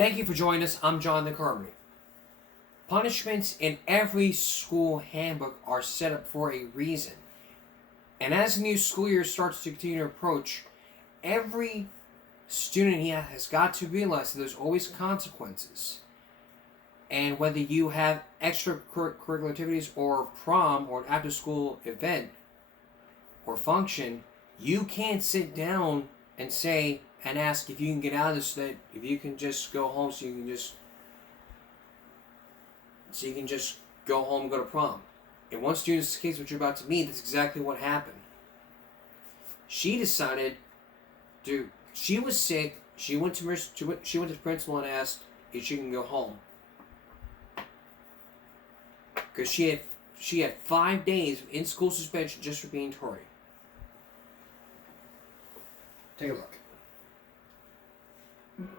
Thank you for joining us. I'm John the Carpenter. Punishments in every school handbook are set up for a reason. And as the new school year starts to continue to approach, every student here has got to realize that there's always consequences. And whether you have extracurricular activities or prom or an after-school event or function, you can't sit down and say and ask if you can get out of this, so that if you can just go home, so you can just go home and go to prom. In one student's case, which you're about to meet, that's exactly what happened. She decided she was sick. She went to the principal and asked if she can go home because she had 5 days of in-school suspension just for being tardy. Take a look.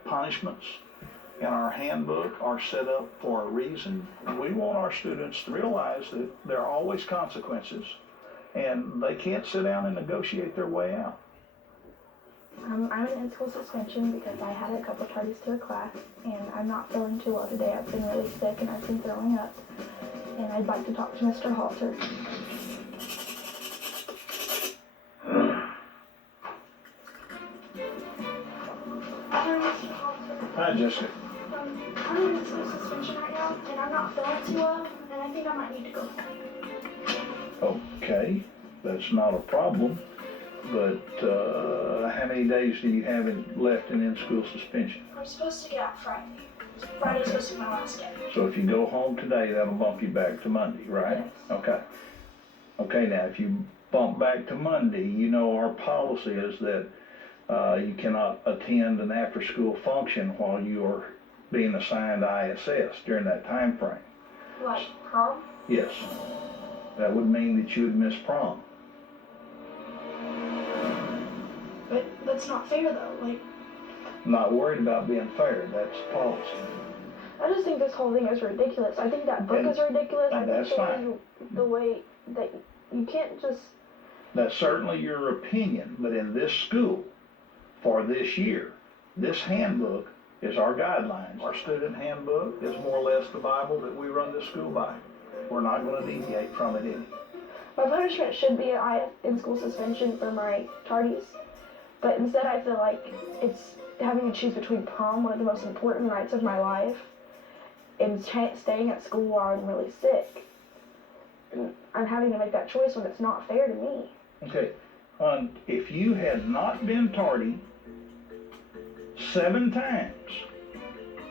Punishments in our handbook are set up for a reason. We want our students to realize that there are always consequences and they can't sit down and negotiate their way out. I'm in school suspension because I had a couple tardies to a class and I'm not feeling too well today. I've been really sick and I've been throwing up. And I'd like to talk to Mr. Halter. Hi, Jessica. I'm in school suspension right now and I'm not feeling too well and I think I might need to go home. Okay, that's not a problem, but how many days do you have left in in-school suspension? I'm supposed to get out Friday. Friday's supposed to be my last day. So if you go home today, that'll bump you back to Monday, right? Yes. Okay. Okay, now if you bump back to Monday, you know our policy is that you cannot attend an after-school function while you are being assigned ISS during that time frame. Like prom? Yes. That would mean that you would miss prom. But that's not fair though. Like, I'm not worried about being fair. That's policy. I just think this whole thing is ridiculous. I think that book is ridiculous. I that's think fine. the way that you can't just... That's certainly your opinion, but in this school, for this year, this handbook is our guidelines. Our student handbook is more or less the Bible that we run this school by. We're not going to deviate from it any. My punishment should be in-school suspension for my tardies, but instead I feel like it's having to choose between prom, one of the most important nights of my life, and staying at school while I'm really sick. And I'm having to make that choice when it's not fair to me. Okay, if you had not been tardy 7 times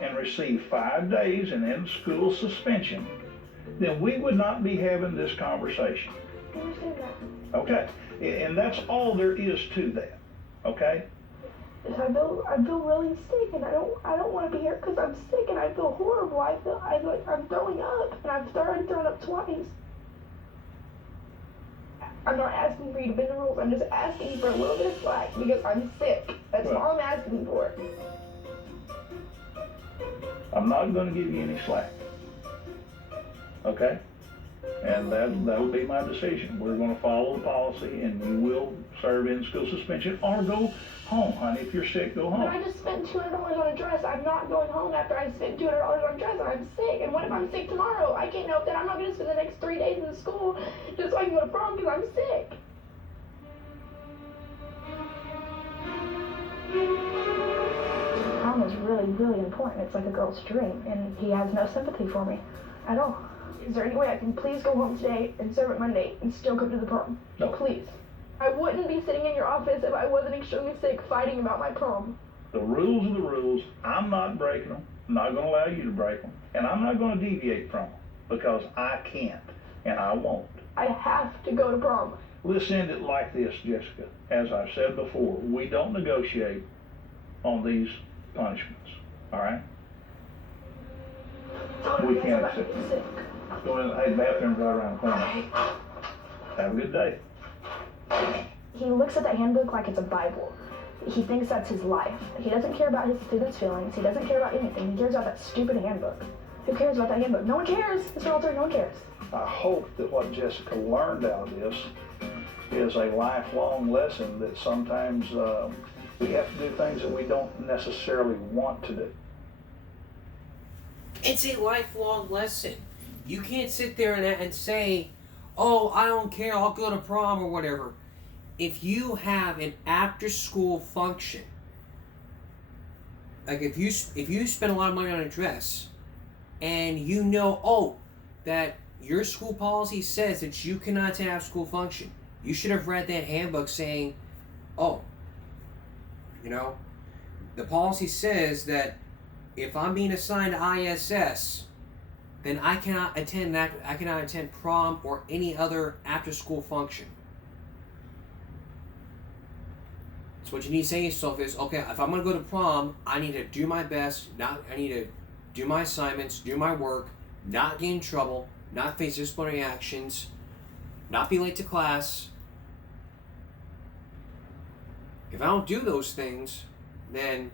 and received 5 days in in-school suspension, then we would not be having this conversation. I understand that. Okay, and that's all there is to that. Okay. I feel really sick, and I don't want to be here because I'm sick, and I feel horrible. I feel like I'm throwing up, and I've already thrown up twice. I'm not asking for you to bend the rules. I'm just asking for a little bit of slack because I'm sick. That's all I'm asking for. I'm not going to give you any slack. Okay? And that'll be my decision. We're going to follow the policy, and you will serve in-school suspension or go home, honey. If you're sick, go home. But I just spent $200 on a dress. I'm not going home after I spent $200 on a dress and I'm sick. And what if I'm sick tomorrow? I can't help that. I'm not going to spend the next 3 days in school just so I can go to prom because I'm sick. Prom is really, really important. It's like a girl's dream, and he has no sympathy for me at all. Is there any way I can please go home today and serve it Monday and still go to the prom? No. Please. I wouldn't be sitting in your office if I wasn't extremely sick fighting about my prom. The rules are the rules. I'm not breaking them. I'm not going to allow you to break them. And I'm not going to deviate from them because I can't and I won't. I have to go to prom. Let's end it like this, Jessica. As I've said before, we don't negotiate on these punishments. All right? We can't accept it. Sick. Go in the bathroom right around the corner. Have a good day. He looks at the handbook like it's a Bible. He thinks that's his life. He doesn't care about his students' feelings. He doesn't care about anything. He cares about that stupid handbook. Who cares about that handbook? No one cares. Mr. Alter, no one cares. I hope that what Jessica learned out of this is a lifelong lesson that sometimes we have to do things that we don't necessarily want to do. It's a lifelong lesson. You can't sit there and say, oh, I don't care, I'll go to prom or whatever. If you have an after-school function, like if you spend a lot of money on a dress, and you know, oh, that your school policy says that you cannot have school function, you should have read that handbook saying, oh, the policy says that if I'm being assigned to ISS, then I cannot attend prom or any other after-school function. So what you need to say to yourself is, okay, if I'm going to go to prom, I need to do my best. I need to do my assignments, do my work, not get in trouble, not face disciplinary actions, not be late to class. If I don't do those things, then,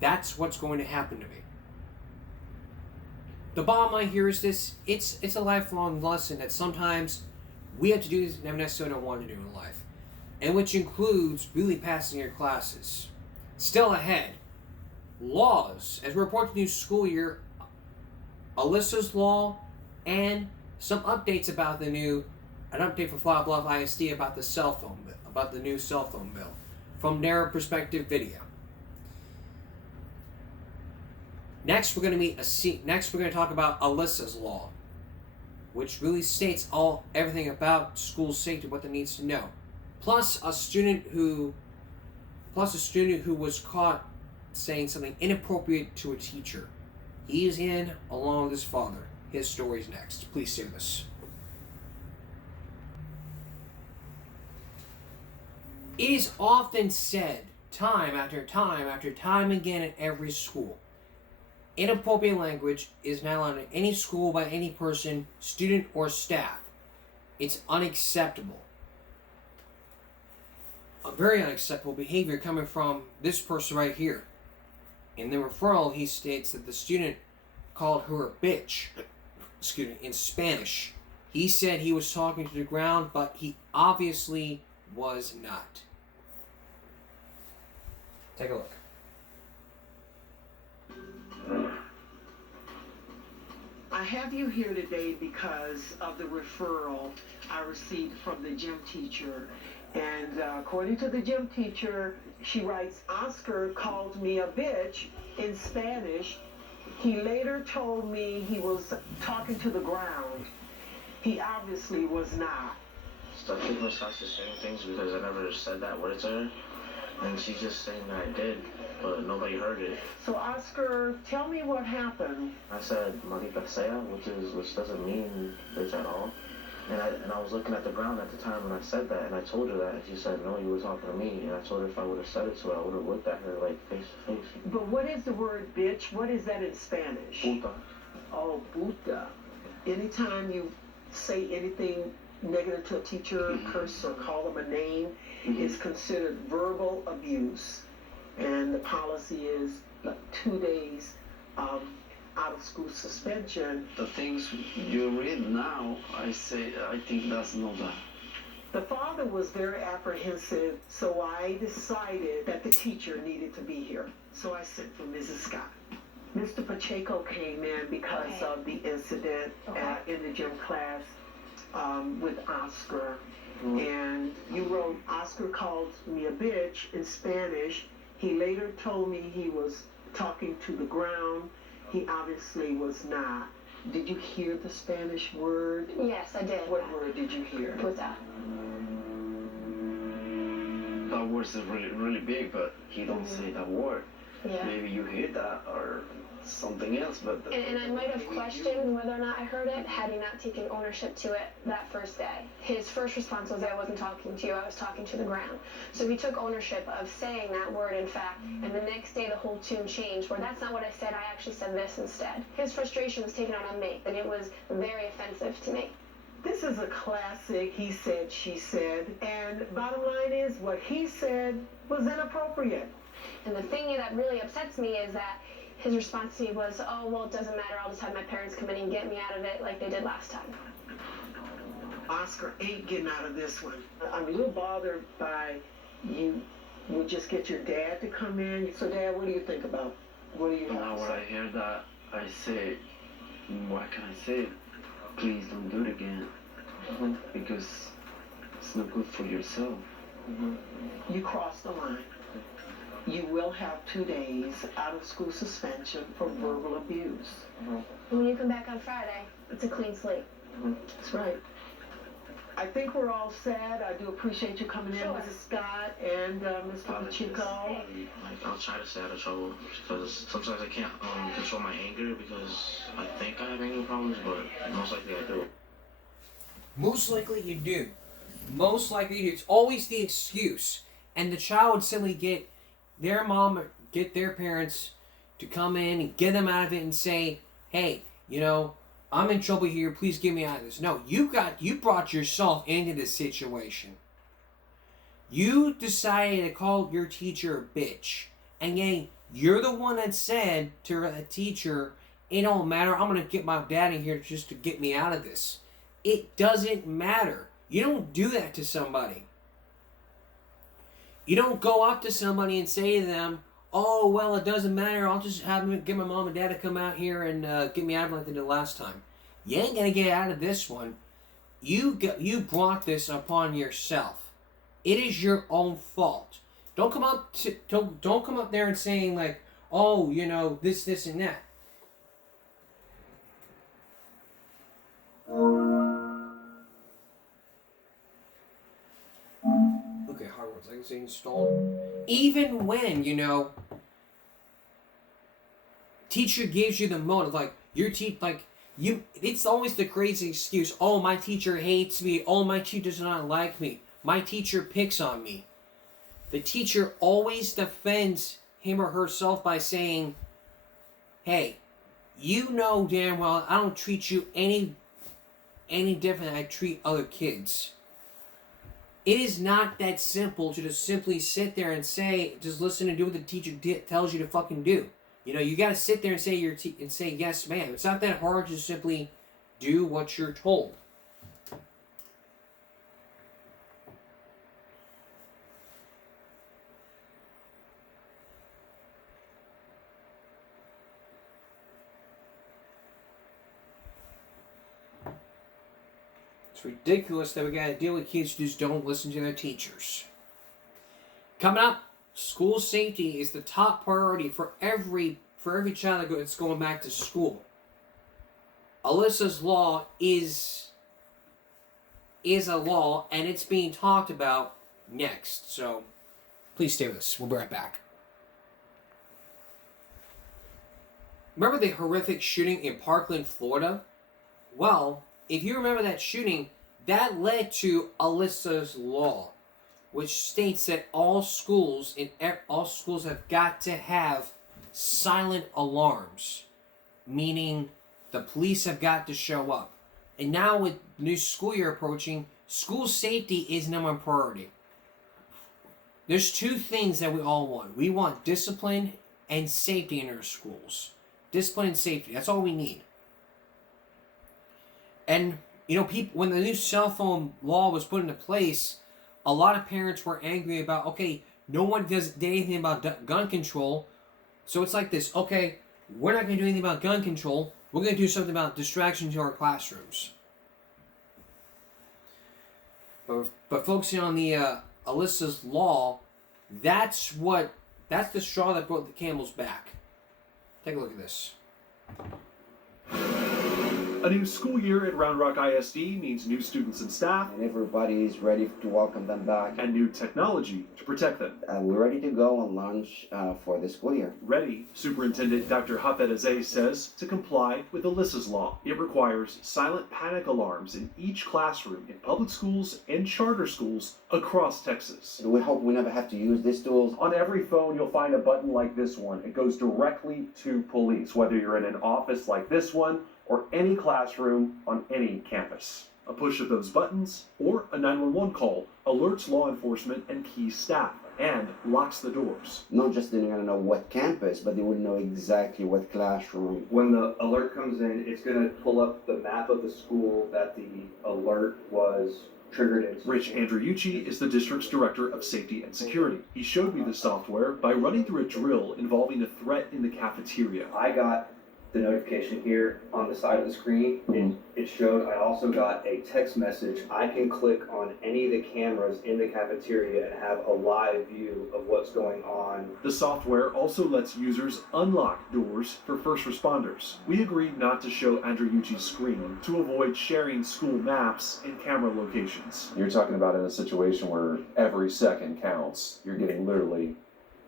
that's what's going to happen to me. The bottom line here is this: it's a lifelong lesson that sometimes we have to do this never necessarily don't want to do in life, and which includes really passing your classes. Still ahead, laws as we approach the new school year, Alyssa's law, and some updates about an update for Flower Bluff ISD about the new cell phone bill from their perspective video. Next, we're going to talk about Alyssa's law, which really states everything about school safety, what they needs to know. Plus a student who was caught saying something inappropriate to a teacher. He is in along with his father. His story's next. Please stay with us. It is often said, time after time after time again at every school, inappropriate language is not allowed in any school by any person, student, or staff. It's unacceptable. A very unacceptable behavior coming from this person right here. In the referral, he states that the student called her a bitch, in Spanish. He said he was talking to the ground, but he obviously was not. Take a look. I have you here today because of the referral I received from the gym teacher. And according to the gym teacher, she writes, Oscar called me a bitch in Spanish. He later told me he was talking to the ground. He obviously was not. Stuff with my sister saying things because I never said that word to her. And she's just saying that I did, but nobody heard it. So Oscar, tell me what happened. I said "maldita sea," which doesn't mean bitch at all. And I was looking at the ground at the time when I said that, and I told her that, and she said, no, you were talking to me. And I told her if I would have said it to her, I would have looked at her like face to face. But what is the word bitch? What is that in Spanish? Puta. Oh, puta. Anytime you say anything negative to a teacher, curse or call them a name, it's considered verbal abuse. And the policy is 2 days out of school suspension. The things you read now, I think that's not that. The father was very apprehensive, so I decided that the teacher needed to be here. So I sent for Mrs. Scott. Mr. Pacheco came in because of the incident in the gym class with Oscar. And you wrote, Oscar called me a bitch in Spanish. He later told me he was talking to the ground. He obviously was not. Did you hear the Spanish word? Yes, I did. What word did you hear? Puta. That word is really, really big, but he don't say that word. Yeah. Maybe you hear that or something else, but... And I might have questioned whether or not I heard it had he not taken ownership to it that first day. His first response was, I wasn't talking to you, I was talking to the ground. So he took ownership of saying that word, in fact, and the next day the whole tune changed, where that's not what I said, I actually said this instead. His frustration was taken out on me, and it was very offensive to me. This is a classic he said, she said, and bottom line is what he said was inappropriate. And the thing that really upsets me is that his response to me was, oh, well, it doesn't matter, I'll just have my parents come in and get me out of it like they did last time. Oscar ain't getting out of this one. I'm a little bothered by you would just get your dad to come in. So, Dad, what do you think about What do you Now have when to I say? hear that, I say, what can I say? Please don't do it again. Because it's not good for yourself. You crossed the line. You will have 2 days out of school suspension for verbal abuse. When you come back on Friday, it's a clean slate. That's right. I think we're all set. I do appreciate you coming in, Sure. Mrs. Scott and Mr. Apologies. Pacheco. Like, I'll try to stay out of trouble because sometimes I can't control my anger because I think I have anger problems, but most likely I do. Most likely you do. Most likely you do. It's always the excuse. And the child would simply get their mom, get their parents to come in and get them out of it and say, hey, you know, I'm in trouble here. Please get me out of this. No, you brought yourself into this situation. You decided to call your teacher a bitch. And yet, you're the one that said to a teacher, it don't matter. I'm going to get my dad in here just to get me out of this. It doesn't matter. You don't do that to somebody. You don't go up to somebody and say to them, oh, well, it doesn't matter. I'll just get my mom and dad to come out here and get me out of it like they did last time. You ain't going to get out of this one. You brought this upon yourself. It is your own fault. Don't come up there and saying like, oh, you know, this, and that. Okay, hardware legacy installed. Even when, you know, teacher gives you the motive, like it's always the crazy excuse. Oh, my teacher hates me. Oh, my teacher does not like me. My teacher picks on me. The teacher always defends him or herself by saying, hey, you know damn well I don't treat you any different than I treat other kids. It is not that simple to just simply sit there and say, just listen and do what the teacher tells you to fucking do. You know, you got to sit there and say yes, ma'am. It's not that hard to simply do what you're told. It's ridiculous that we gotta deal with kids who just don't listen to their teachers. Coming up, school safety is the top priority for every child that's going back to school. Alyssa's law is a law, and it's being talked about next. So, please stay with us. We'll be right back. Remember the horrific shooting in Parkland, Florida? Well, if you remember that shooting, that led to Alyssa's law, which states that all schools have got to have silent alarms, meaning the police have got to show up. And now with the new school year approaching, school safety is number one priority. There's two things that we all want. We want discipline and safety in our schools. Discipline and safety. That's all we need. And, you know, people, when the new cell phone law was put into place, a lot of parents were angry about, okay, no one did anything about gun control. So it's like this, okay, we're not going to do anything about gun control. We're going to do something about distraction to our classrooms. But focusing on the Alyssa's law, that's the straw that broke the camel's back. Take a look at this. A new school year at Round Rock ISD means new students and staff, and everybody is ready to welcome them back. and new technology to protect them. We're ready to go and launch for the school year. Ready, Superintendent Dr. Hafed Azay says, to comply with Alyssa's law. It requires silent panic alarms in each classroom in public schools and charter schools across Texas. We hope we never have to use these tools. On every phone, you'll find a button like this one. It goes directly to police, whether you're in an office like this one or any classroom on any campus. A push of those buttons or a 911 call alerts law enforcement and key staff and locks the doors. Not just they're going to know what campus, but they would know exactly what classroom. When the alert comes in, it's going to pull up the map of the school that the alert was triggered it. Rich Andriucci is the district's director of safety and security. He showed me the software by running through a drill involving a threat in the cafeteria. I got the notification here on the side of the screen. It showed I also got a text message. I can click on any of the cameras in the cafeteria and have a live view of what's going on. The software also lets users unlock doors for first responders. We agreed not to show Andriucci's screen to avoid sharing school maps and camera locations. You're talking about in a situation where every second counts. You're getting literally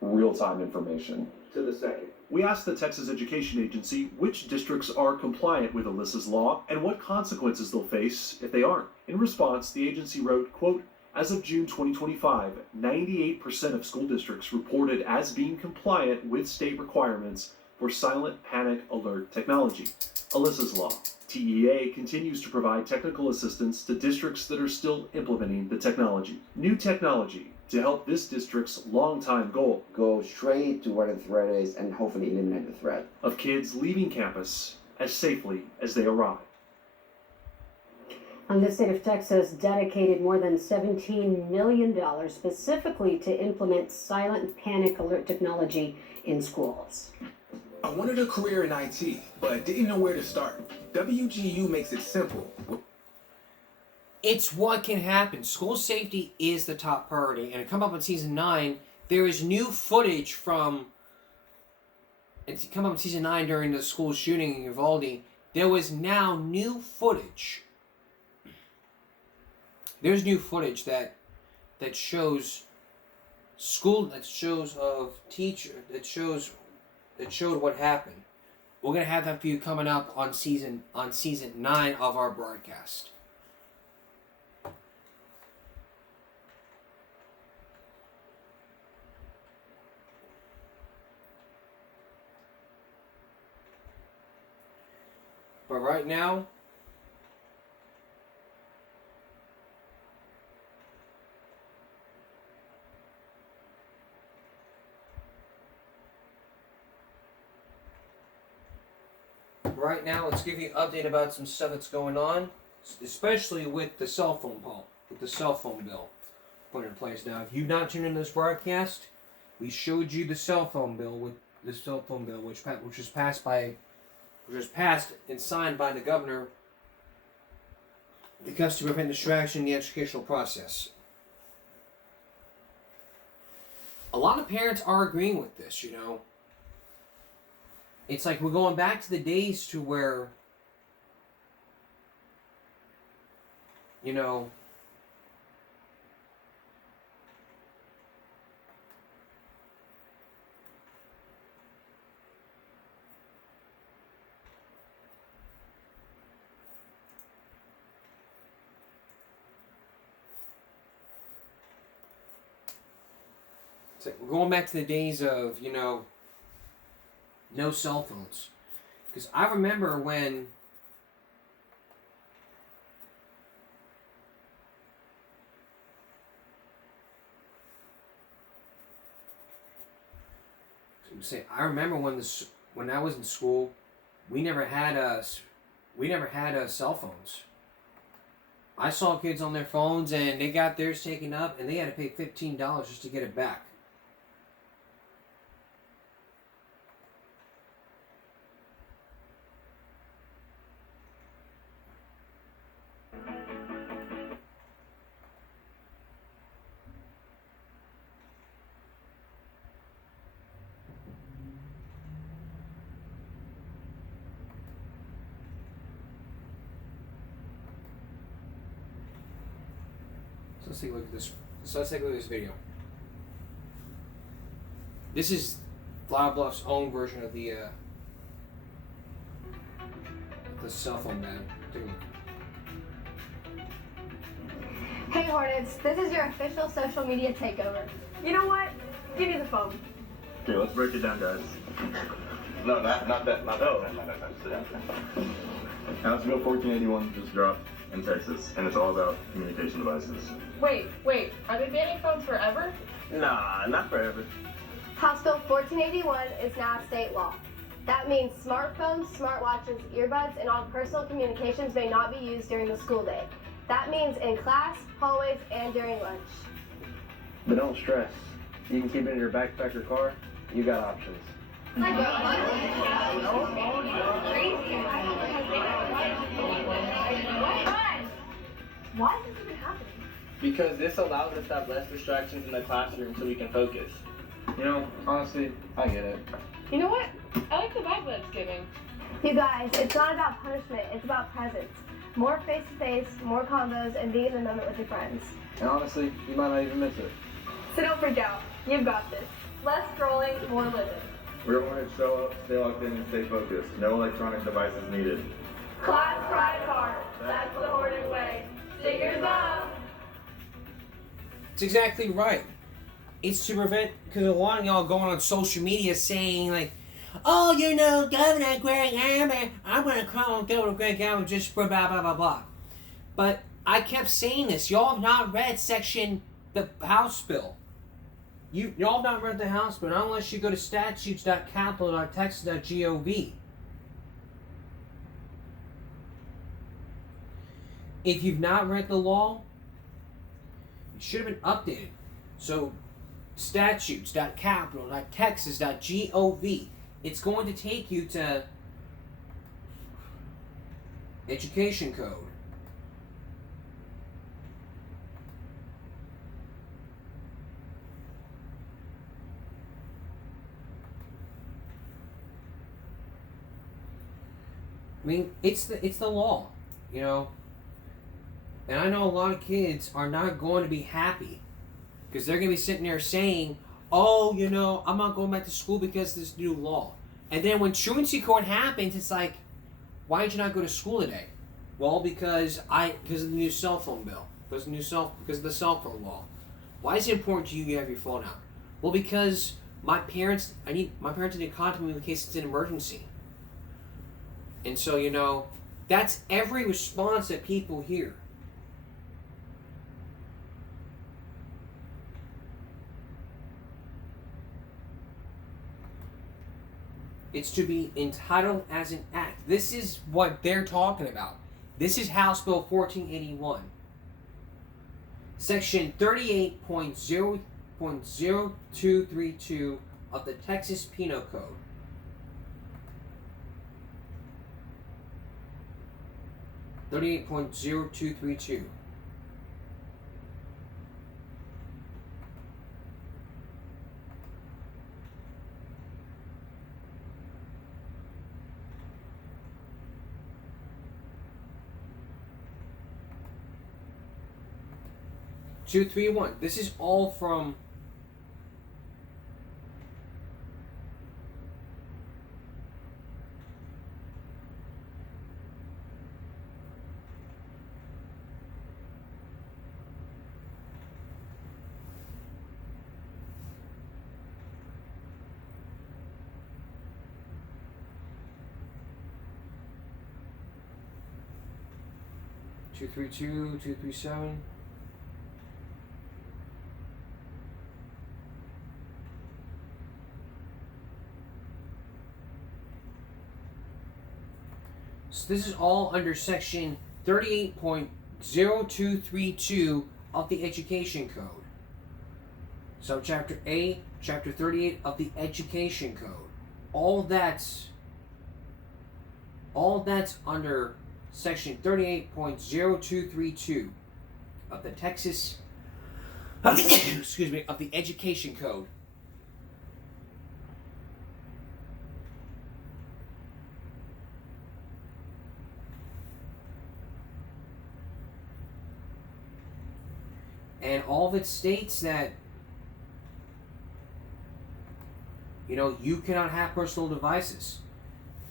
real-time information. To the second. We asked the Texas Education Agency which districts are compliant with Alyssa's law and what consequences they'll face if they aren't. In response, the agency wrote, quote, as of June 2025, 98% of school districts reported as being compliant with state requirements for silent panic alert technology, Alyssa's law. TEA continues to provide technical assistance to districts that are still implementing the technology. New technology to help this district's longtime goal. Go straight to where the threat is and hopefully eliminate the threat. Of kids leaving campus as safely as they arrive. And the state of Texas dedicated more than $17 million specifically to implement silent panic alert technology in schools. I wanted a career in IT, but didn't know where to start. WGU makes it simple. It's what can happen. School safety is the top priority. And come up in season 9, there is new footage from... It's come up in season 9 during the school shooting in Uvalde. There was now new footage. There's new footage that shows school, that shows of teacher, that showed what happened. We're gonna have that for you coming up on season 9 of our broadcast. But right now, let's give you an update about some stuff that's going on, especially with the cell phone bill put in place. Now, if you've not tuned into this broadcast, we showed you the cell phone bill which was passed and signed by the governor because to prevent distraction in the educational process. A lot of parents are agreeing with this, you know. It's like we're going back to the days to where, you know, it's like we're going back to the days of, you know, no cell phones. Because I remember when when I was in school, we never had cell phones. I saw kids on their phones and they got theirs taken up and they had to pay $15 just to get it back. Let's take a look at this. So let's take a look at this video. This is Flower Bluff's own version of the cell phone ban. Take a look. Hey Hornets, this is your official social media takeover. You know what? Give me the phone. Okay, let's break it down, guys. No, not that. Sit down. House Bill 1481 just dropped in Texas, and it's all about communication devices. Wait, are they banning phones forever? Nah, not forever. House Bill 1481 is now state law. That means smartphones, smartwatches, earbuds, and all personal communications may not be used during the school day. That means in class, hallways, and during lunch. But don't stress. You can keep it in your backpack or car. You got options. Why is this even happening? Because this allows us to have less distractions in the classroom so we can focus. You know, honestly, I get it. You know what? I like the vibe that it's giving. You guys, it's not about punishment, it's about presence. More face-to-face, more combos, and being in the moment with your friends. And honestly, you might not even miss it. So don't freak out. You've got this. Less scrolling, more living. We're going to show up, stay locked in, and stay focused. No electronic devices needed. Class pride hard. That's the Hornet way. Stickers up. It's exactly right. It's to prevent, because a lot of y'all going on social media saying like, oh, you know, Governor Greg Abbott, I'm going to call him Governor Greg Abbott just blah, blah, blah, blah. But I kept saying this. Y'all have not read the House bill. Y'all have not read the House bill, not unless you go to statutes.capitol.texas.gov. If you've not read the law, it should have been updated. So, statutes.capitol.texas.gov. It's going to take you to Education Code. I mean, it's the law, you know. And I know a lot of kids are not going to be happy because they're going to be sitting there saying, oh, you know, I'm not going back to school because of this new law. And then when truancy court happens, it's like, why did you not go to school today? Well, because of the new cell phone bill, because of the cell phone law. Why is it important to you to have your phone out? Well, because my parents need to contact me in case it's an emergency. And so, you know, that's every response that people hear. It's to be entitled as an act. This is what they're talking about. This is House Bill 1481. Section 38.0232 of the Texas Penal Code. .0232. .231. This is all from .232, 237. So this is all under section 38.0232 of the Education Code. Subchapter A, chapter 38 of the Education Code. All that's under section 38.0232 of the Texas excuse me, of the Education Code. And all of it states that, you know, you cannot have personal devices.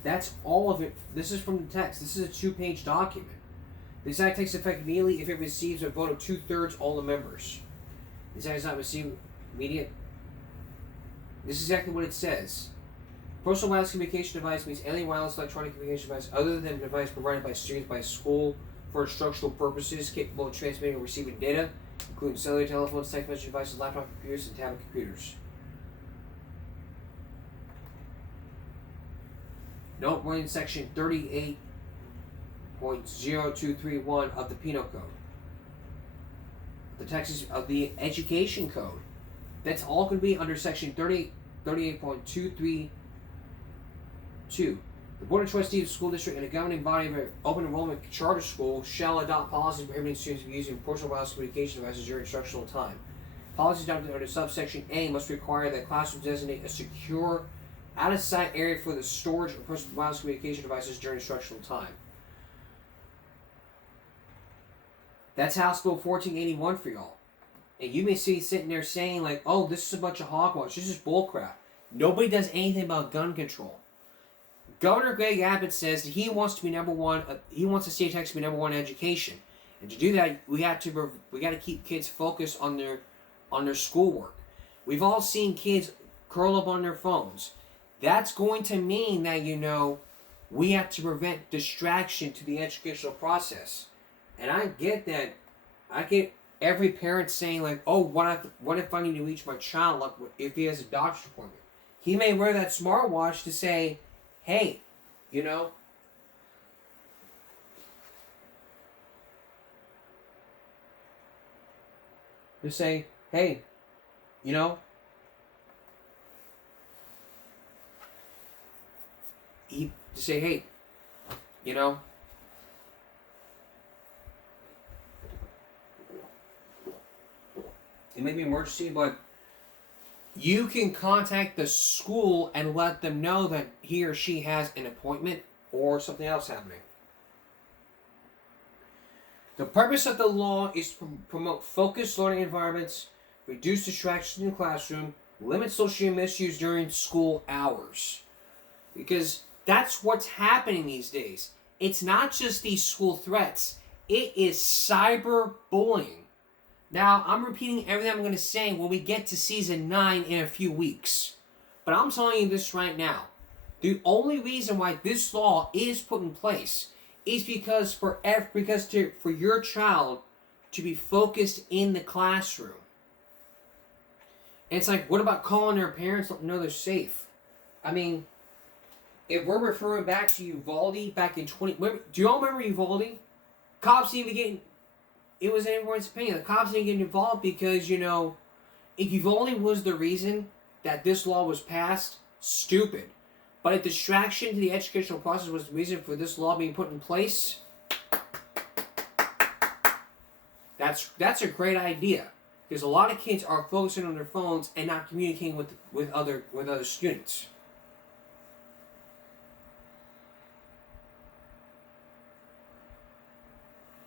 That's all of it. This is from the text. This is a 2-page document. This act takes effect immediately if it receives a vote of 2/3 all the members. This act does not receive immediate. This is exactly what it says. Personal wireless communication device means any wireless electronic communication device other than a device provided by students by a school for instructional purposes capable of transmitting or receiving data, including cellular telephones, text message devices, laptop computers, and tablet computers. Note in section 38.0231 of the Penal Code. the Texas of the Education Code. That's all going to be under Section 38.232. The Board of Trustees of the school district and a governing body of an open enrollment charter school shall adopt policies prohibiting students from using personal wireless communication devices during instructional time. Policies adopted under subsection A must require that classrooms designate a secure, out-of-sight area for the storage of personal wireless communication devices during instructional time. That's House Bill 1481 for y'all. And you may see sitting there saying like, oh, this is a bunch of hogwash. This is bullcrap. Nobody does anything about gun control. Governor Greg Abbott says that he wants to be number one. He wants the state of Texas to be number one in education, and to do that, we got to keep kids focused on their schoolwork. We've all seen kids curl up on their phones. That's going to mean that we have to prevent distraction to the educational process. And I get that. I get every parent saying like, "Oh, what if I need to reach my child? Like, if he has a doctor's appointment, he may wear that smartwatch to say." Hey, to say, hey, to say, hey, it may be an emergency, but you can contact the school and let them know that he or she has an appointment or something else happening. The purpose of the law is to promote focused learning environments, reduce distractions in the classroom, limit social misuse during school hours. Because that's what's happening these days. It's not just these school threats. It is cyberbullying. Now, I'm repeating everything I'm going to say when we get to Season 9 in a few weeks. But I'm telling you this right now. The only reason why this law is put in place is because for your child to be focused in the classroom. And it's like, what about calling their parents to know they're safe? I mean, if we're referring back to Uvalde back in do you all remember Uvalde? Cops even getting... It was everyone's opinion. The cops didn't get involved because, if Uvalde was the reason that this law was passed, stupid. But if distraction to the educational process was the reason for this law being put in place, that's a great idea. Because a lot of kids are focusing on their phones and not communicating with other students.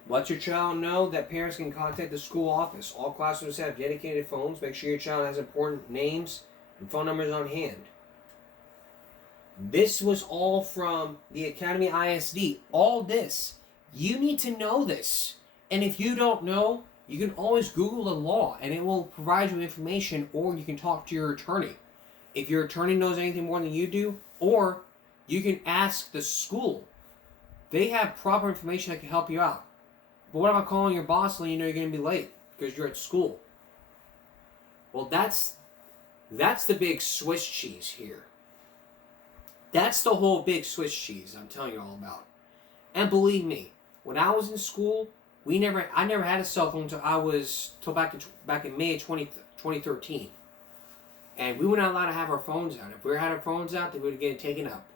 Let your child know that parents can contact the school office. All classrooms have dedicated phones. Make sure your child has important names and phone numbers on hand. This was all from the Academy ISD. All this. You need to know this. And if you don't know, you can always Google the law and it will provide you information, or you can talk to your attorney. If your attorney knows anything more than you do, or you can ask the school. They have proper information that can help you out. But what about calling your boss and you're going to be late because you're at school? Well, that's the big Swiss cheese here. That's the whole big Swiss cheese I'm telling you all about. And believe me, when I was in school, I never had a cell phone until back in May of 2013. And we were not allowed to have our phones out. If we had our phones out, they would get taken up.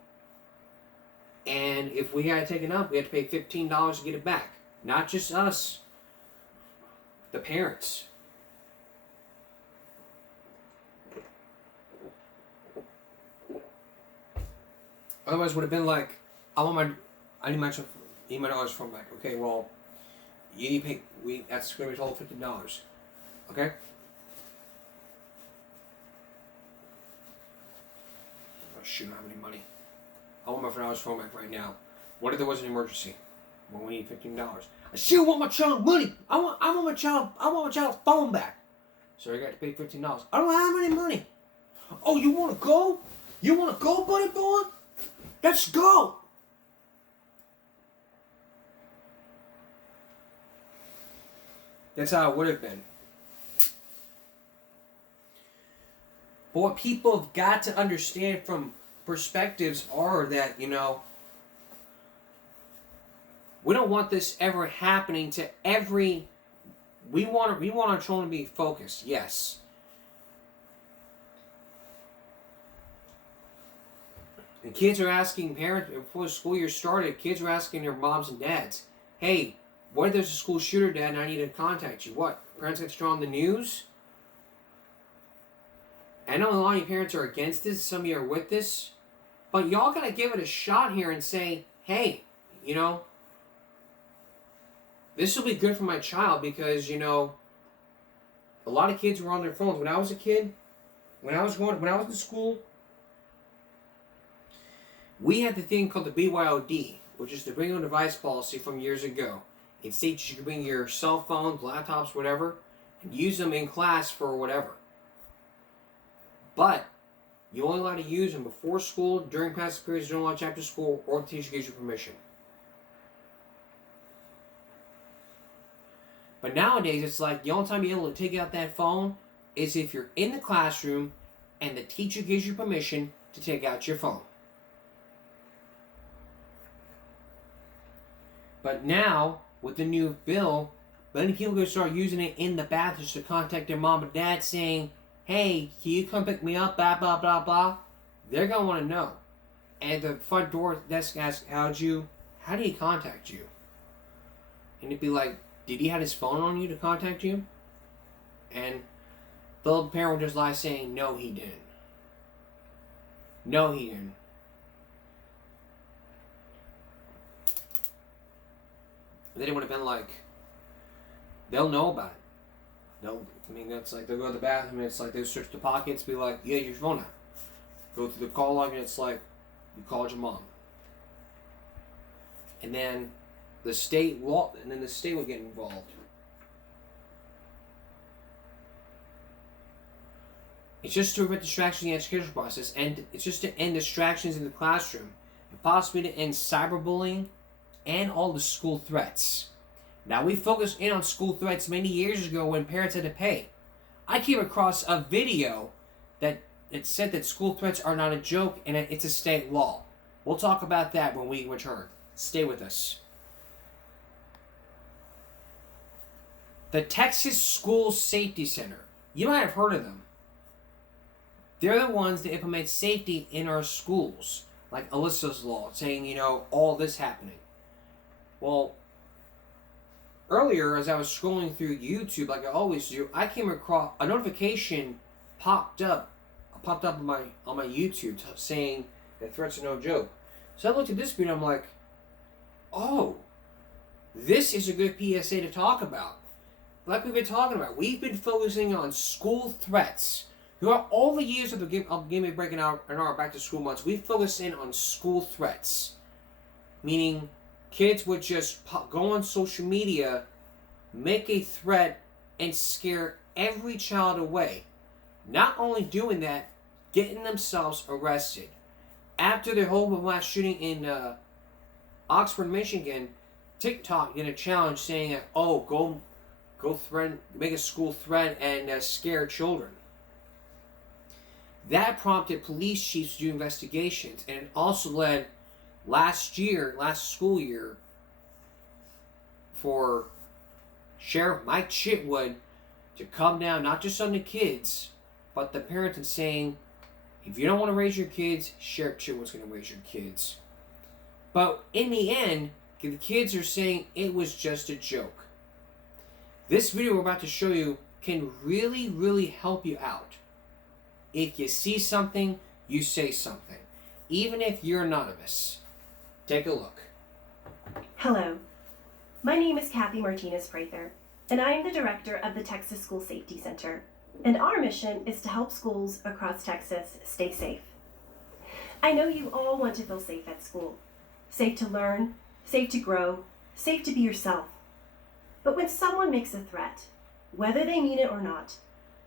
And if we got it taken up, we had to pay $15 to get it back. Not just us, the parents. Otherwise, it would have been like, I need my $80 phone back. Okay, well, you need to pay. That's going to be total $15. Okay. Oh shoot, I don't have any money. I want my $5 phone back right now. What if there was an emergency? Well, we need $15. I still want my child money. I want my child's phone back. So I got to pay $15. I don't have any money. Oh, you want to go? You want to go, buddy boy? Let's go. That's how it would have been. But what people have got to understand from perspectives are that, we don't want this ever happening to every we want our children to be focused, yes. And kids are asking parents, before the school year started, kids are asking their moms and dads, hey, what if there's a school shooter, Dad, and I need to contact you? What? Parents get on the news? I know a lot of you parents are against this, some of you are with this, but y'all gotta give it a shot here and say, hey, you know, this will be good for my child because, you know, a lot of kids were on their phones. When I was a kid, when I was in school, we had the thing called the BYOD, which is the bring your own device policy from years ago. It states you can bring your cell phones, laptops, whatever, and use them in class for whatever. But you're only allowed to use them before school, during past periods, during lunch, after school, or the teacher gives you permission. But nowadays, it's like the only time you're able to take out that phone is if you're in the classroom and the teacher gives you permission to take out your phone. But now, with the new bill, many people are going to start using it in the bathrooms to contact their mom and dad saying, hey, can you come pick me up, blah, blah, blah, blah. They're going to want to know. And the front door desk asks, how do he contact you? And it'd be like, did he have his phone on you to contact you? And the little parent would just lie saying, no, he didn't. No, he didn't. Then it would have been like, they'll know about it. That's like, they'll go to the bathroom and it's like, they'll search the pockets, be like, yeah, your phone out. Go through the call log and it's like, you called your mom. And then the state will get involved. It's just to prevent distractions in the educational process, and it's just to end distractions in the classroom, and possibly to end cyberbullying and all the school threats. Now, we focused in on school threats many years ago when parents had to pay. I came across a video that said that school threats are not a joke and it's a state law. We'll talk about that when we return. Stay with us. The Texas School Safety Center. You might have heard of them. They're the ones that implement safety in our schools. Like Alyssa's Law, saying, you know, all this happening. Well, earlier as I was scrolling through YouTube, like I always do, I came across a notification popped up on my YouTube saying that threats are no joke. So I looked at this video and I'm like, oh, this is a good PSA to talk about. Like we've been talking about, we've been focusing on school threats. Throughout all the years of the Game Breaking Out in our back to school months, we focused in on school threats. Meaning, kids would just go on social media, make a threat, and scare every child away. Not only doing that, getting themselves arrested. After the whole mass shooting in Oxford, Michigan, TikTok did a challenge saying that, oh, go threaten, make a school threat and scare children. That prompted police chiefs to do investigations, and it also led last school year, for Sheriff Mike Chitwood to come down not just on the kids, but the parents, and saying, if you don't want to raise your kids, Sheriff Chitwood's going to raise your kids. But in the end, the kids are saying it was just a joke. This video we're about to show you can really, really help you out. If you see something, you say something. Even if you're anonymous. Take a look. Hello. My name is Kathy Martinez-Prather, and I am the director of the Texas School Safety Center. And our mission is to help schools across Texas stay safe. I know you all want to feel safe at school. Safe to learn, safe to grow, safe to be yourself. But when someone makes a threat, whether they mean it or not,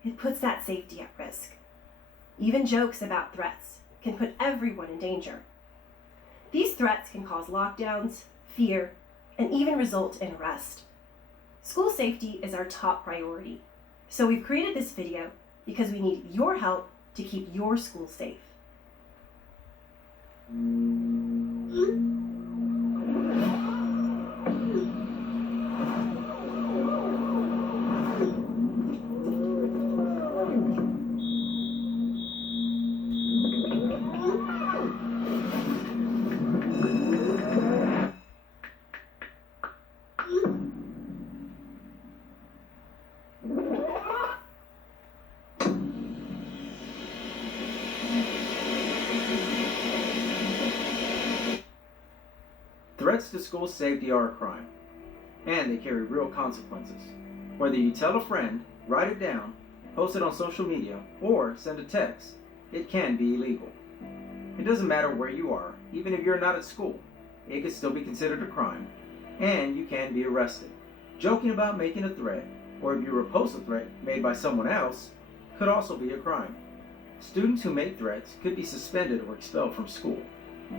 it puts that safety at risk. Even jokes about threats can put everyone in danger. These threats can cause lockdowns, fear, and even result in arrest. School safety is our top priority, so we've created this video because we need your help to keep your school safe. Threats to school safety are a crime, and they carry real consequences. Whether you tell a friend, write it down, post it on social media, or send a text, it can be illegal. It doesn't matter where you are, even if you're not at school, it can still be considered a crime, and you can be arrested. Joking about making a threat, or if you repost a threat made by someone else, could also be a crime. Students who make threats could be suspended or expelled from school.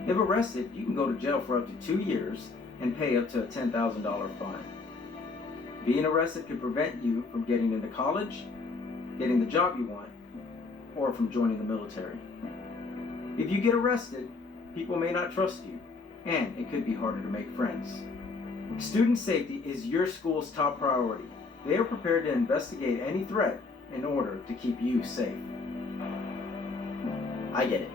If arrested, you can go to jail for up to 2 years and pay up to a $10,000 fine. Being arrested could prevent you from getting into college, getting the job you want, or from joining the military. If you get arrested, people may not trust you, and it could be harder to make friends. Student safety is your school's top priority. They are prepared to investigate any threat in order to keep you safe. I get it.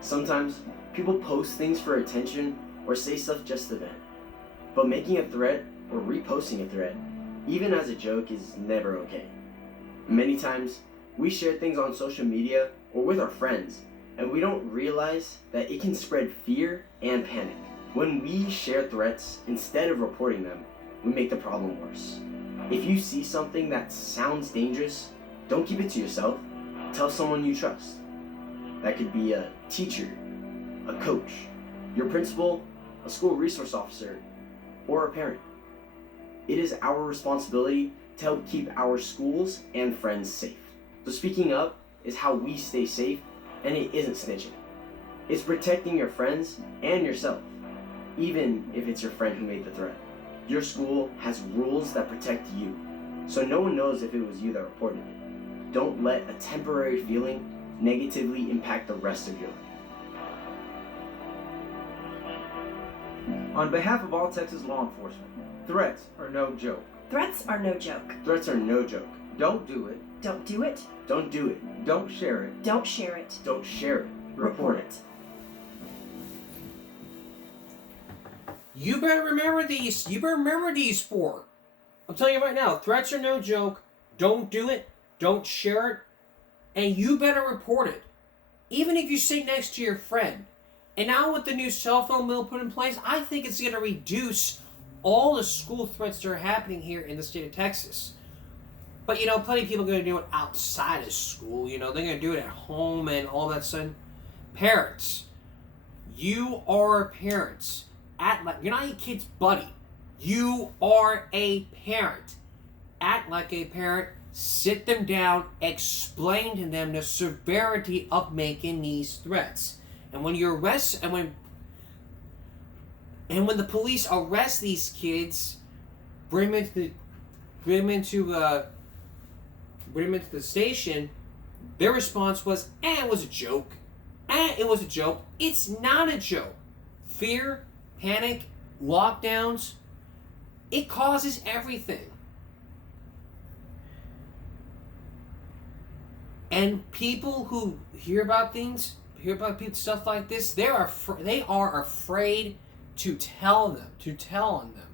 Sometimes people post things for attention or say stuff just to vent. But making a threat or reposting a threat, even as a joke, is never okay. Many times, we share things on social media or with our friends, and we don't realize that it can spread fear and panic. When we share threats instead of reporting them, we make the problem worse. If you see something that sounds dangerous, don't keep it to yourself. Tell someone you trust. That could be a teacher, a coach, your principal, a school resource officer, or a parent. It is our responsibility to help keep our schools and friends safe. So speaking up is how we stay safe, and it isn't snitching. It's protecting your friends and yourself, even if it's your friend who made the threat. Your school has rules that protect you, so no one knows if it was you that reported it. Don't let a temporary feeling negatively impact the rest of your life. On behalf of all Texas law enforcement, threats are no joke. Threats are no joke. Threats are no joke. Don't do it. Don't do it. Don't do it. Don't share it. Don't share it. Don't share it. Report it. You better remember these. You better remember these four. I'm telling you right now, threats are no joke. Don't do it. Don't share it. And you better report it. Even if you sit next to your friend. And now with the new cell phone bill put in place, I think it's going to reduce all the school threats that are happening here in the state of Texas. But, you know, plenty of people are going to do it outside of school. You know, they're going to do it at home and all that stuff. Parents, you are parents. Act like you're not your kid's buddy. You are a parent. Act like a parent. Sit them down. Explain to them the severity of making these threats. And when you arrest, and when the police arrest these kids, bring them into the station, their response was, it was a joke. It was a joke. It's not a joke. Fear, panic, lockdowns, it causes everything. And people who hear about stuff like this, they are afraid to tell on them.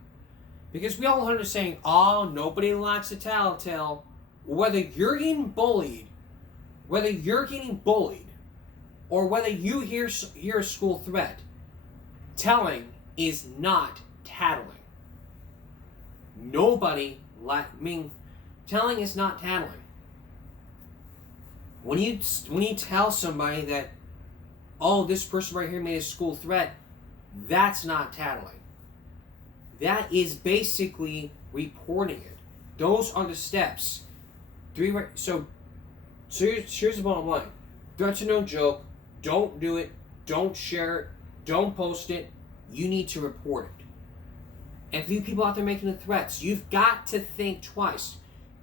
Because we all understand, nobody likes to tell. Whether you're getting bullied, or whether you hear a school threat, telling is not tattling. Telling is not tattling. When you tell somebody that, this person right here made a school threat, that's not tattling. That is basically reporting it. Those are the steps. So here's the bottom line. Threats are no joke. Don't do it. Don't share it. Don't post it. You need to report it. And for you people out there making the threats, you've got to think twice.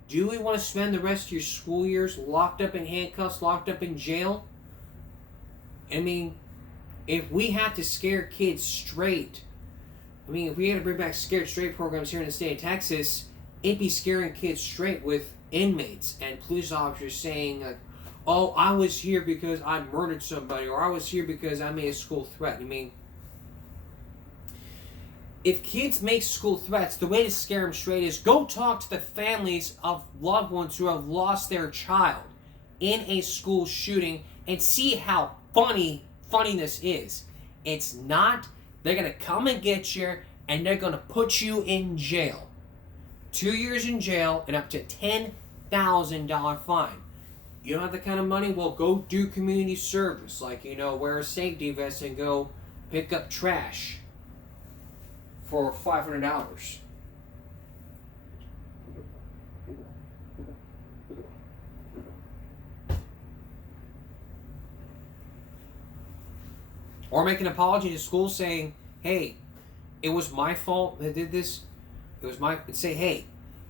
Do we want to spend the rest of your school years locked up in handcuffs, locked up in jail? I mean, if we had to scare kids straight, if we had to bring back scared straight programs here in the state of Texas, it'd be scaring kids straight with inmates and police officers saying, I was here because I murdered somebody, or I was here because I made a school threat. If kids make school threats, the way to scare them straight is go talk to the families of loved ones who have lost their child in a school shooting and see how funny this is. It's not They're going to come and get you, and they're going to put you in jail. 2 years in jail and up to $10,000 fine. You don't have the kind of money? Well, go do community service. Like, wear a safety vest and go pick up trash for $500. Or make an apology to school saying, hey, it was my fault that did this. Say, hey,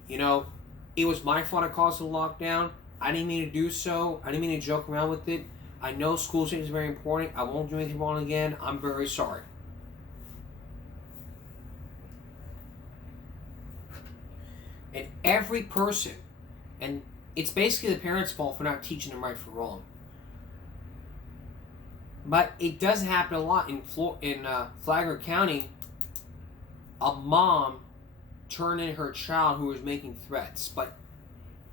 it was my fault I caused the lockdown. I didn't mean to do so. I didn't mean to joke around with it. I know school safety is very important. I won't do anything wrong again. I'm very sorry. And every person, and it's basically the parents' fault for not teaching them right from wrong. But it does happen a lot in Flagler County. A mom turned in her child who was making threats, but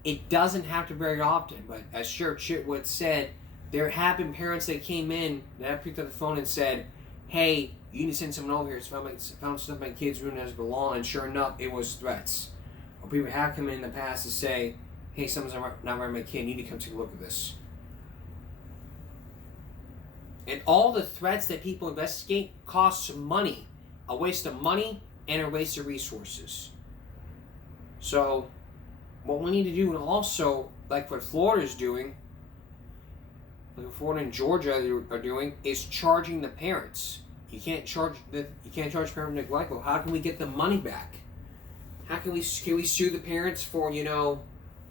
it doesn't happen very often. But as Sheriff Chitwood said, there have been parents that came in that have picked up the phone and said, "Hey, you need to send someone over here. Found stuff my kids' room as belong," and sure enough, it was threats. Or people have come in the past to say, "Hey, someone's not right my kid. You need to come take a look at this." And all the threats that people investigate costs money. A waste of money and a waste of resources. So, what we need to do, and also, like what Florida is doing, like what Florida and Georgia are doing, is charging the parents. You can't charge parent neglect. Well, how can we get the money back? Can we sue the parents for,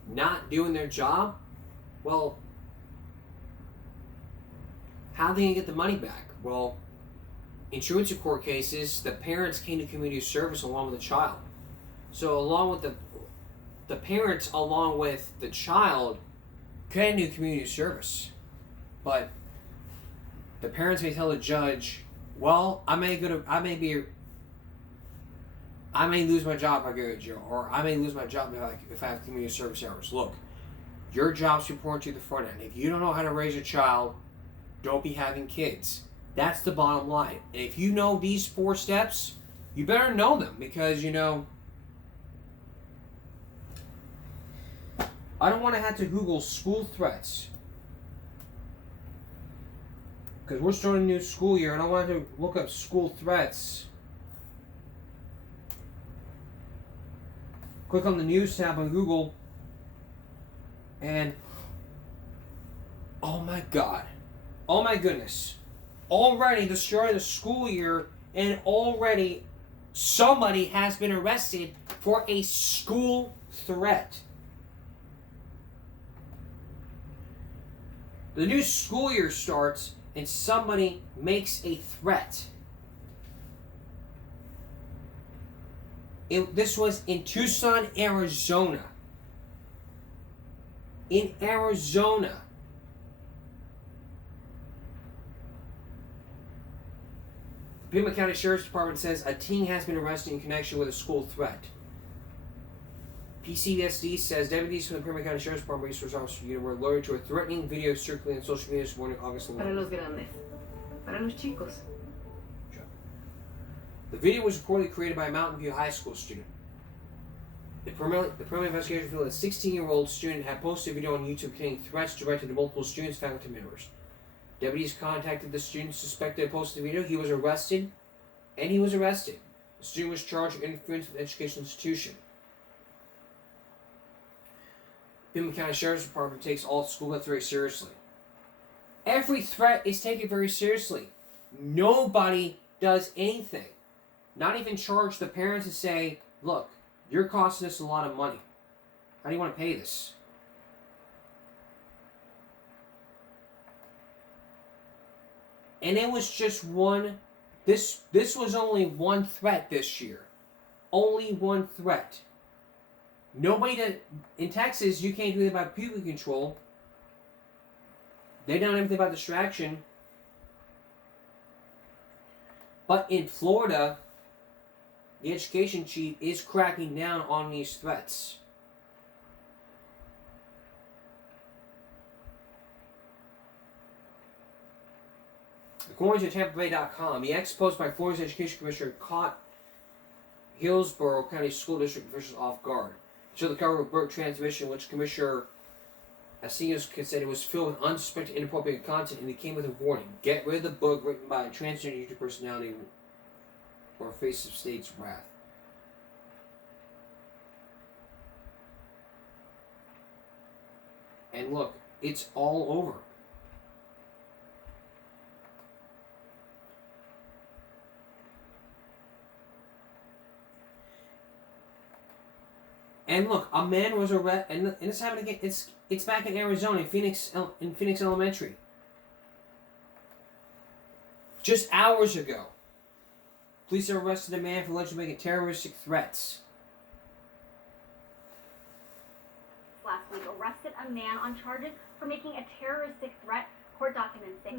not doing their job? Well, how are they going to get the money back? Well, in truancy court cases, the parents came to community service along with the child. So along with the parents, along with the child, can do community service. But the parents may tell the judge, well, I may lose my job if I go to jail, or I may lose my job if I have community service hours. Look, your job's to report to the front end. If you don't know how to raise a child, don't be having kids. That's the bottom line. And if you know these 4 steps, you better know them, because, I don't want to have to Google school threats. Because we're starting a new school year, and I want to look up school threats. Click on the news tab on Google, and oh my God. Oh my goodness. Already the start of the school year, and already somebody has been arrested for a school threat. The new school year starts and somebody makes a threat. This was in Tucson, Arizona. In Arizona. Pima County Sheriff's Department says a teen has been arrested in connection with a school threat. PCSD says deputies from the Pima County Sheriff's Department Resource Officer Unit were alerted to a threatening video circulating on social media this morning, August 11th. Para los grandes. Para los chicos. The video was reportedly created by a Mountain View High School student. The preliminary investigation revealed that a 16-year-old student had posted a video on YouTube containing threats directed to multiple students, faculty members. Deputies contacted the student suspected of posting the video. He was arrested, The student was charged with interference with the educational institution. Pima County Sheriff's Department takes all school threats very seriously. Every threat is taken very seriously. Nobody does anything. Not even charge the parents and say, look, you're costing us a lot of money. How do you want to pay this? And it was just one, this was only one threat this year. Only one threat. In Texas, you can't do anything about pupil control. They don't know anything about distraction. But in Florida, the education chief is cracking down on these threats. According to TampaBay.com, the ex post by Florida's Education Commissioner caught Hillsborough County School District officials off guard. It showed the cover of Burke Transmission, which Commissioner Asinos said it was filled with unsuspected inappropriate content, and it came with a warning: get rid of the book written by a transgender YouTube personality or face of state's wrath. And look, it's all over. And look, a man was arrested, and this happened again. It's back in Arizona, in Phoenix Elementary. Just hours ago, police arrested a man for allegedly making terroristic threats. Last week, arrested a man on charges for making a terroristic threat. Court documents say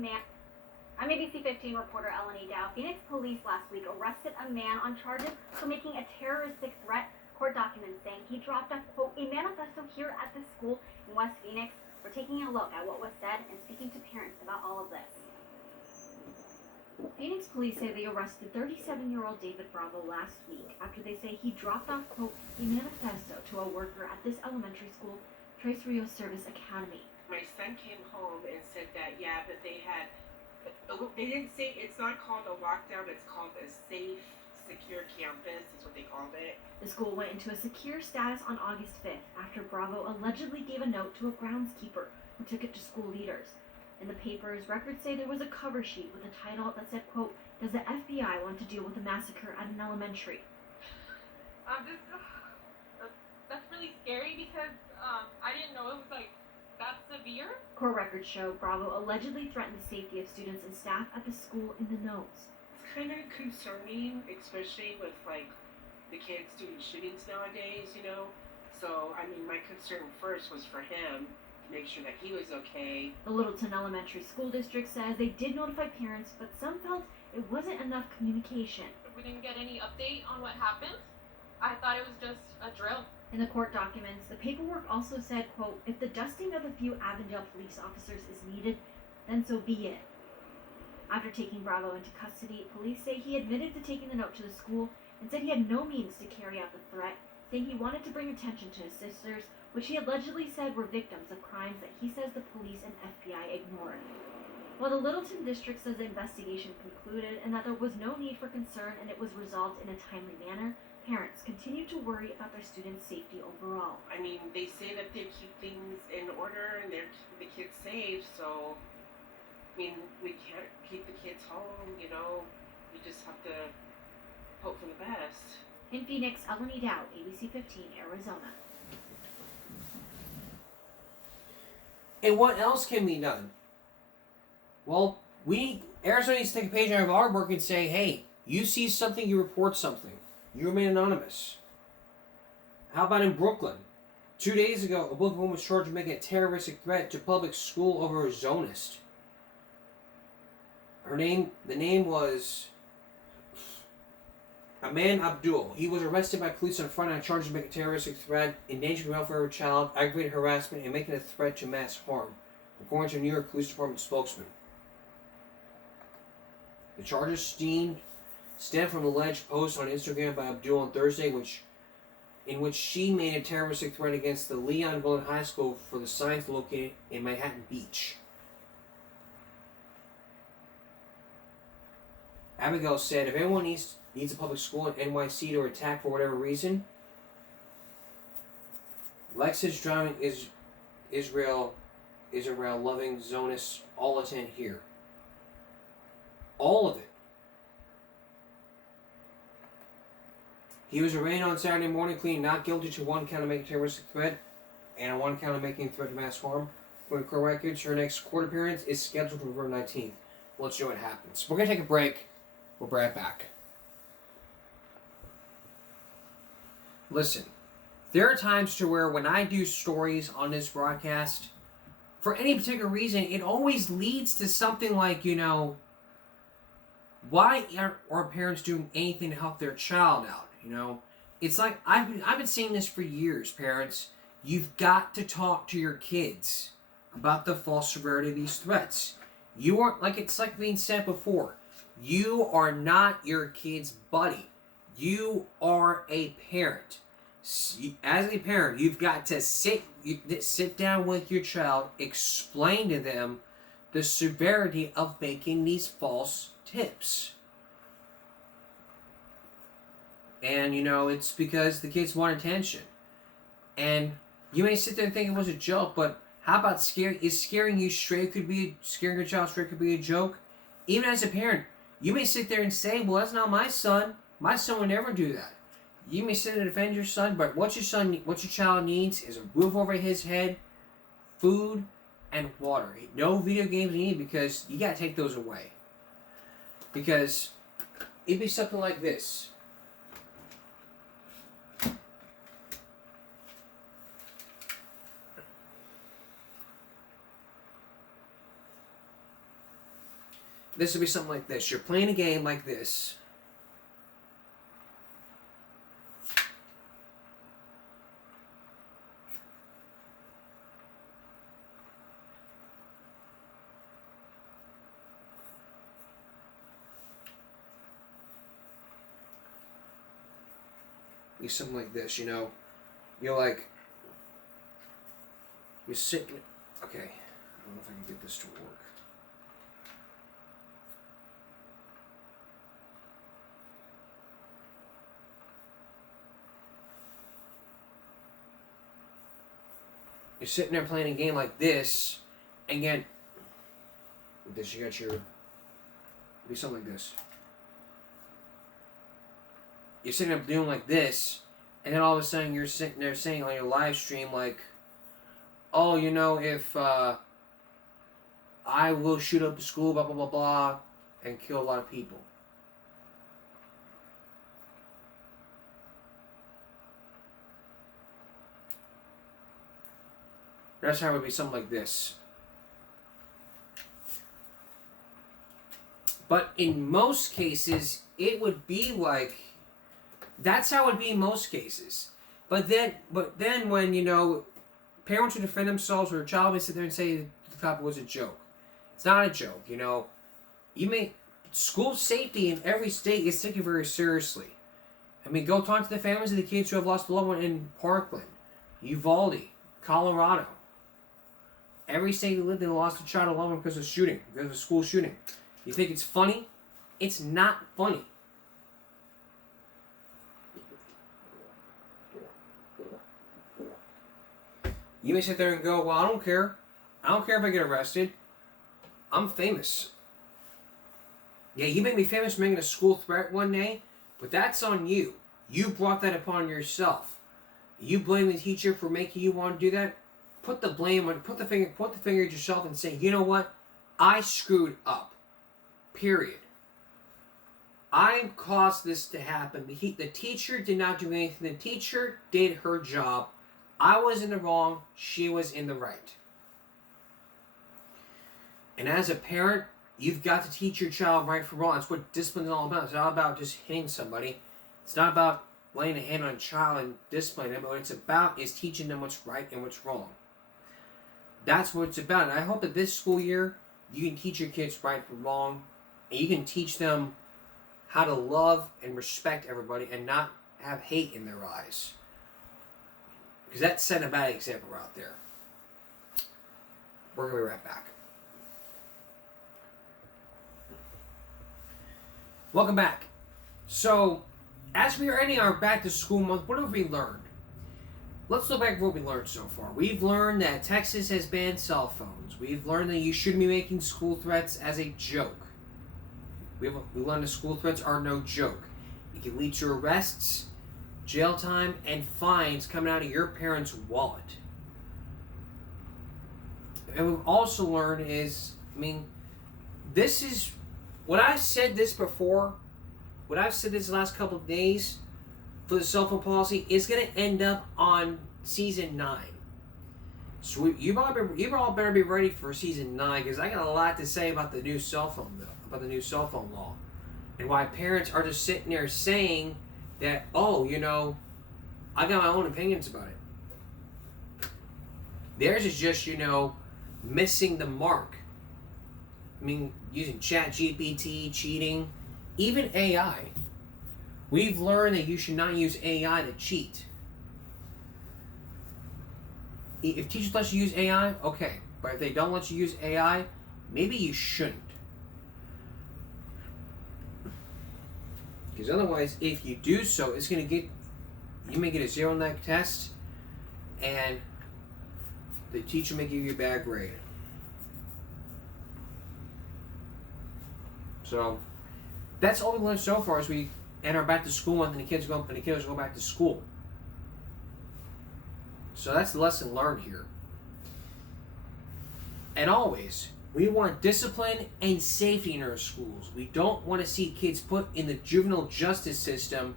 I'm ABC 15 reporter Eleni Dow. Phoenix police last week arrested a man on charges for making a terroristic threat. Court documents saying he dropped a, quote, a manifesto here at the school in West Phoenix. We're taking a look at what was said and speaking to parents about all of this. Phoenix police say they arrested 37-year-old David Bravo last week after they say he dropped off, quote, a manifesto to a worker at this elementary school, Tres Rios Service Academy. My son came home and said that, yeah, that they didn't say, it's not called a lockdown, it's called a safe, secure campus, is what they called it. The school went into a secure status on August 5th after Bravo allegedly gave a note to a groundskeeper who took it to school leaders. In the papers, records say there was a cover sheet with a title that said, quote, does the FBI want to deal with a massacre at an elementary? That's really scary because I didn't know it was like that severe. Court records show Bravo allegedly threatened the safety of students and staff at the school in the notes. It's kind of concerning, especially with like the kids doing shootings nowadays, you know. So, I mean, my concern first was for him, to make sure that he was okay. The Littleton Elementary School District says they did notify parents, but some felt it wasn't enough communication. We didn't get any update on what happened. I thought it was just a drill. In the court documents, the paperwork also said, quote, if the dusting of a few Avondale police officers is needed, then so be it. After taking Bravo into custody, police say he admitted to taking the note to the school and said he had no means to carry out the threat, saying he wanted to bring attention to his sisters, which he allegedly said were victims of crimes that he says the police and FBI ignored. While the Littleton District says the investigation concluded and that there was no need for concern and it was resolved in a timely manner, parents continue to worry about their students' safety overall. I mean, they say that they keep things in order and they're keeping the kids safe, so, I mean, we can't keep the kids home, you know, we just have to hope for the best. In Phoenix, Eleni Dow, ABC 15, Arizona. And what else can be done? Well, Arizona needs to take a page out of our book and say, hey, you see something, you report something. You remain anonymous. How about in Brooklyn? 2 days ago, a Brooklyn woman was charged with making a terroristic threat to public school over a zonist. The name was Aman Abdul. He was arrested by police on Friday on charges of making a terroristic threat, endangering the welfare of a child, aggravated harassment, and making a threat to mass harm, according to a New York Police Department spokesman. The charges stem from an alleged post on Instagram by Abdul on Thursday, in which she made a terroristic threat against the Leon Bullen High School for the science located in Manhattan Beach. Abigail said, if anyone needs a public school in NYC to attack for whatever reason, Lexus drowning Israel loving Zionists all attend here. All of it. He was arraigned on Saturday morning, pleading not guilty to one count of making a terroristic threat and one count of making a threat to mass harm. For the court records, her next court appearance is scheduled for November 19th. Let's see what happens. We're going to take a break. We'll be right back. Listen, there are times to where when I do stories on this broadcast, for any particular reason, it always leads to something like, you know, why are parents doing anything to help their child out? You know, it's like I've been saying this for years, parents. You've got to talk to your kids about the false severity of these threats. You aren't, like it's like being said before, you are not your kid's buddy. You are a parent. As a parent, you've got to sit down with your child, explain to them the severity of making these false tips. And, it's because the kids want attention. And you may sit there and think it was a joke, but how about scaring your child straight could be a joke? Even as a parent, you may sit there and say, well, that's not my son. My son would never do that. You may sit and defend your son, but what your child needs is a roof over his head, food, and water. No video games needed, because you gotta take those away. Because it'd be something like this. This would be something like this. You're playing a game like this. Something like this, you're like, you're sitting, okay, I don't know if I can get this to work. You're sitting there playing a game like this, and again, with this, you got your, do something like this. You're sitting up doing like this, and then all of a sudden you're sitting there saying on your live stream, like, oh, if I will shoot up the school, blah, blah, blah, blah, and kill a lot of people. That's how it would be something like this. But in most cases, it would be like, that's how it would be in most cases. But then when, parents would defend themselves, or a child would sit there and say the cop was a joke. It's not a joke, school safety in every state is taken very seriously. I mean, go talk to the families of the kids who have lost a loved one in Parkland, Uvalde, Colorado. Every state that lived in lost a child or loved one because of shooting, because of a school shooting. You think it's funny? It's not funny. You may sit there and go, well, I don't care. I don't care if I get arrested. I'm famous. Yeah, you may be famous for making a school threat one day, but that's on you. You brought that upon yourself. You blame the teacher for making you want to do that. Put the finger at yourself and say, you know what? I screwed up. Period. I caused this to happen. The teacher did not do anything. The teacher did her job. I was in the wrong. She was in the right. And as a parent, you've got to teach your child right from wrong. That's what discipline is all about. It's not about just hitting somebody. It's not about laying a hand on a child and disciplining them. What it's about is teaching them what's right and what's wrong. That's what it's about. And I hope that this school year, you can teach your kids right from wrong. And you can teach them how to love and respect everybody and not have hate in their eyes. Because that's setting a bad example out there. We're going to be right back. Welcome back. So, as we are ending our back to school month, what have we learned? Let's look back at what we learned so far. We've learned that Texas has banned cell phones. We've learned that you shouldn't be making school threats as a joke. We learned that school threats are no joke. It can lead to arrests, jail time, and fines coming out of your parents' wallet. And we've also learned is, this is, what I've said this before, what I've said this last couple of days for the cell phone policy is going to end up on season 9. So you all better be ready for season 9, because I got a lot to say about the new cell phone bill, about the new cell phone law, and why parents are just sitting there saying that, oh, I got my own opinions about it. Theirs is just, missing the mark. I mean, using ChatGPT, cheating, even AI. We've learned that you should not use AI to cheat. If teachers let you use AI, okay. But if they don't let you use AI, maybe you shouldn't. Because otherwise, if you do so, it's going to get, you may get a 0 on that test, and the teacher may give you a bad grade. So that's all we learned so far as we enter back to school month, and the kids go back to school. So that's the lesson learned here. And always, we want discipline and safety in our schools. We don't want to see kids put in the juvenile justice system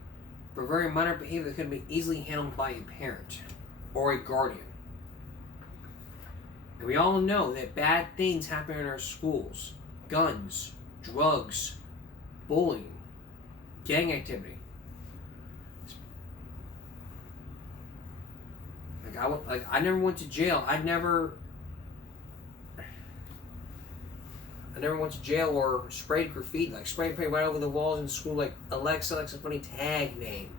for very minor behavior that could be easily handled by a parent or a guardian. And we all know that bad things happen in our schools. Guns, drugs, bullying, gang activity. I never went to jail. I never went to jail or sprayed graffiti, like spray paint right over the walls in school, like Alexa funny tag name,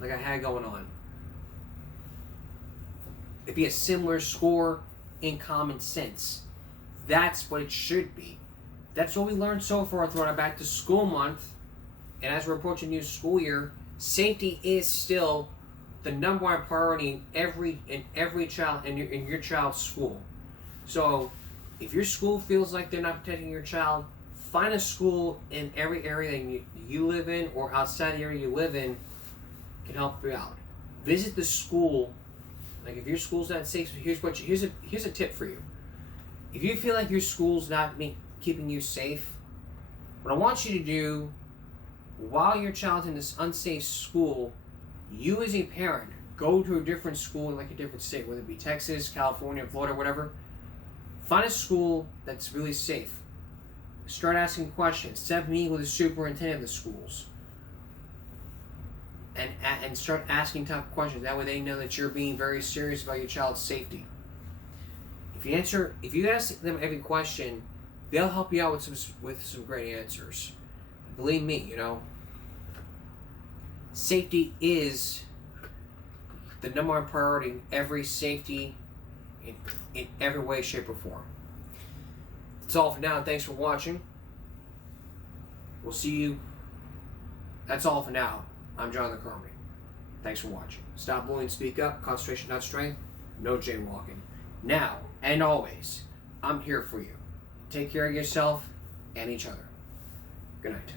like I had going on. It'd be a similar score in common sense. That's what it should be. That's what we learned so far throughout our back to school month. And as we're approaching new school year, safety is still the number one priority in every child in your child's school. So if your school feels like they're not protecting your child, find a school in every area that you live in or outside the area you live in can help you out. Visit the school. Like if your school's not safe, here's a tip for you. If you feel like your school's not keeping you safe, what I want you to do while your child's in this unsafe school, you as a parent go to a different school in like a different state, whether it be Texas, California, Florida, whatever. Find a school that's really safe. Start asking questions. Set up a meeting with the superintendent of the schools. And start asking tough questions. That way they know that you're being very serious about your child's safety. If you ask them every question, they'll help you out with some great answers. Believe me, safety is the number one priority in every safety in every way, shape, or form. That's all for now. Thanks for watching. We'll see you. That's all for now. I'm Jonathan Carmody. Thanks for watching. Stop bullying, speak up. Concentration, not strength. No jaywalking. Now and always, I'm here for you. Take care of yourself and each other. Good night.